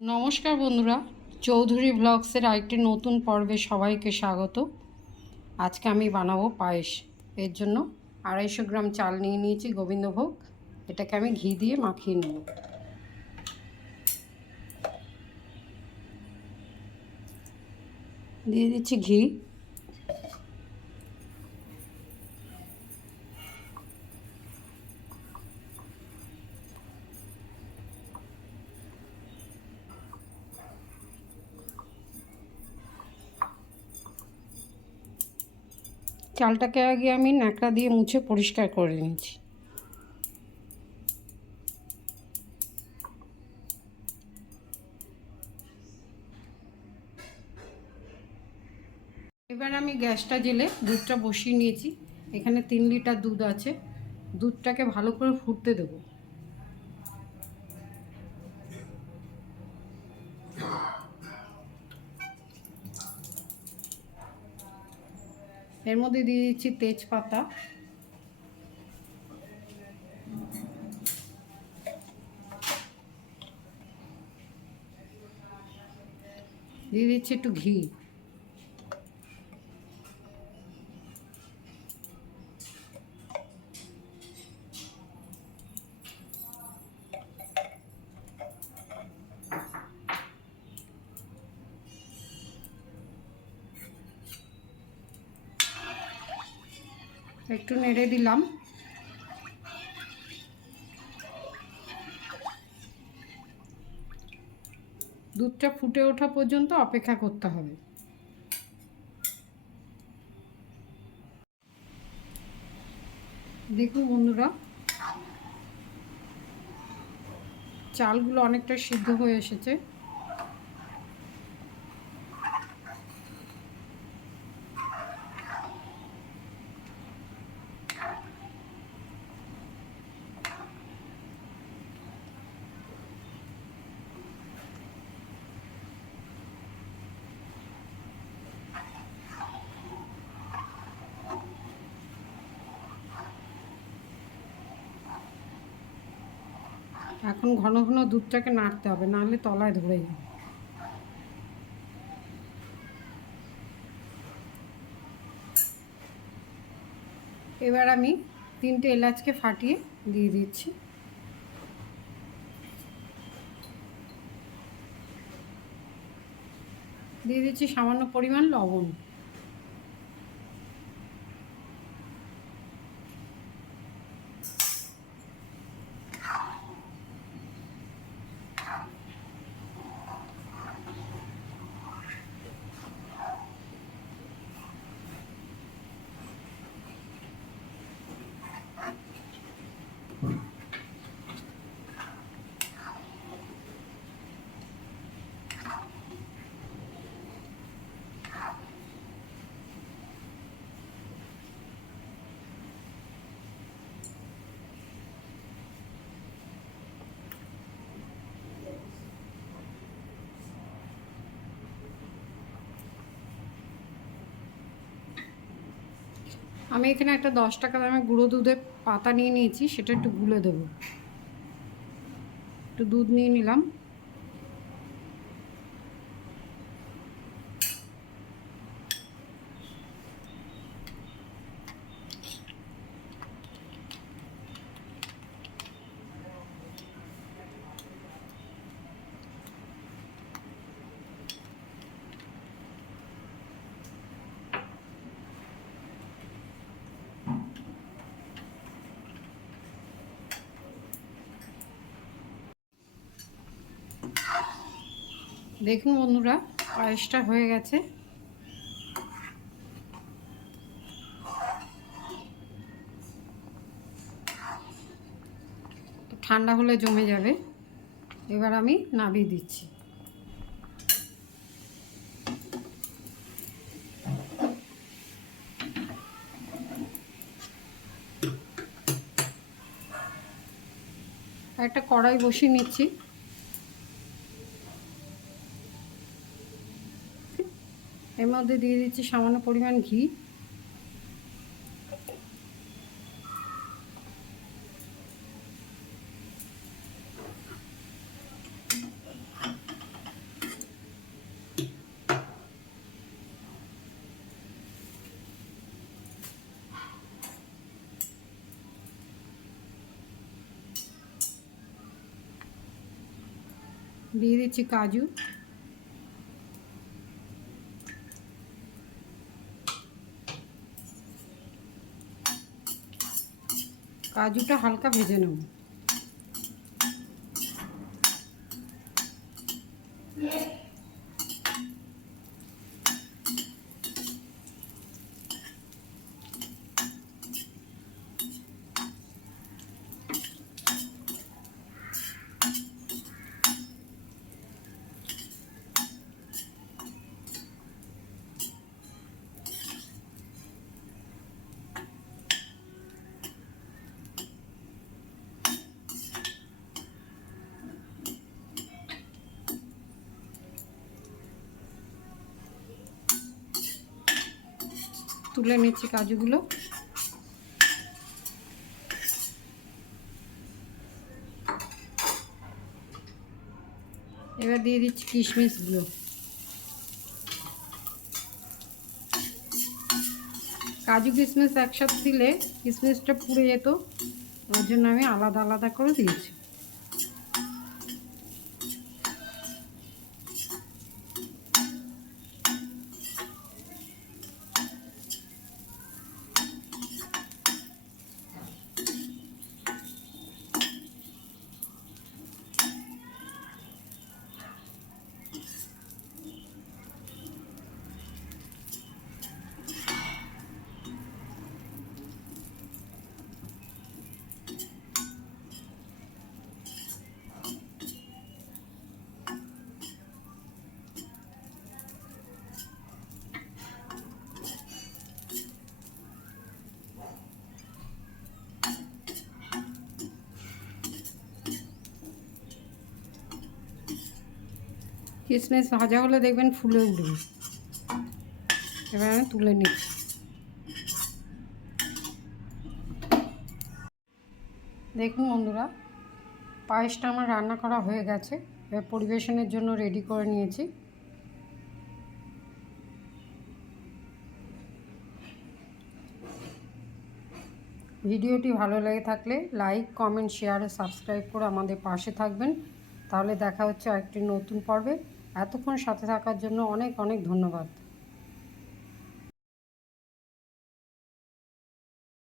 নমস্কার বন্ধুরা, চৌধুরী ব্লগসের আরেকটি নতুন পর্বে সবাইকে স্বাগত। আজকে আমি বানাবো পায়েস। এর জন্য আড়াইশো গ্রাম চাল নিয়ে নিয়েছি গোবিন্দভোগ। এটাকে আমি ঘি দিয়ে মাখিয়ে নেব। দিয়ে দিচ্ছি ঘি। চালটাকে আগে আমি ন্যাকড়া দিয়ে মুছে পরিষ্কার করে নিয়েছি। এবার আমি গ্যাসটা জেলে দুধটা বসিয়ে নিয়েছি। এখানে তিন লিটার দুধ আছে। দুধটাকে ভালো করে ফুটতে দেবো। এর মধ্যে দিয়ে দিচ্ছি তেজপাতা। দিয়ে দিচ্ছি একটু ঘি। একটু নেড়ে দিলাম। দুধটা ফুটে ওঠা পর্যন্ত অপেক্ষা করতে হবে। দেখুন বন্ধুরা, চালগুলো অনেকটা সিদ্ধ হয়ে এসেছে। এখন ঘন ঘন দুধটাকে নাড়তে হবে নাহলে তলায় ধরে যাবে। এবার আমি তিনটে এলাচকে ফাটিয়ে দিয়ে দিচ্ছি। দিয়ে দিচ্ছি সামান্য পরিমাণ লবণ। আমি এখানে একটা দশ টাকা দামের গুঁড়ো দুধের পাতা নিয়ে নিয়েছি, সেটা একটু গুলে দেবো। একটু দুধ নিয়ে নিলাম। দেখুন বন্ধুরা, পায়েসটা হয়ে গেছে। ঠান্ডা হলে জমে যাবে। এবার আমি নামিয়ে দিচ্ছি। একটা কড়াই বসিয়ে নিচ্ছি। এর মধ্যে দিয়ে দিচ্ছি সামান্য পরিমাণ ঘি। দিয়ে দিচ্ছি কাজু। কাজুটা হালকা ভেজে নেব। তুলে নিচ্ছি কাজুগুলো। এবার দিয়ে দিচ্ছি কিশমিশগুলো। কাজু কিশমিশ একসাথে দিলে কিশমিশটা পুড়ে যেত, ওর জন্য আমি আলাদা আলাদা করে দিয়েছি। কিশমিশ ভাজা হলে দেখবেন ফুলে উঠবে। এবার আমি তুলে নিচ্ছি। দেখুন বন্ধুরা, পায়েসটা আমার রান্না করা হয়ে গেছে। এবার পরিবেশনের জন্য রেডি করে নিয়েছি। ভিডিওটি ভালো লেগে থাকলে লাইক কমেন্ট শেয়ার সাবস্ক্রাইব করে আমাদের পাশে থাকবেন। তাহলে দেখা হচ্ছে আরেকটি নতুন পর্বে। এতক্ষণ সাথে থাকার জন্য অনেক অনেক ধন্যবাদ।